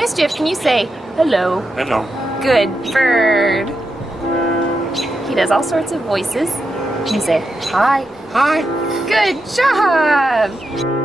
Mischief, can you say hello? Hello. Good bird. He does all sorts of voices. Can you say hi? Hi. Good job.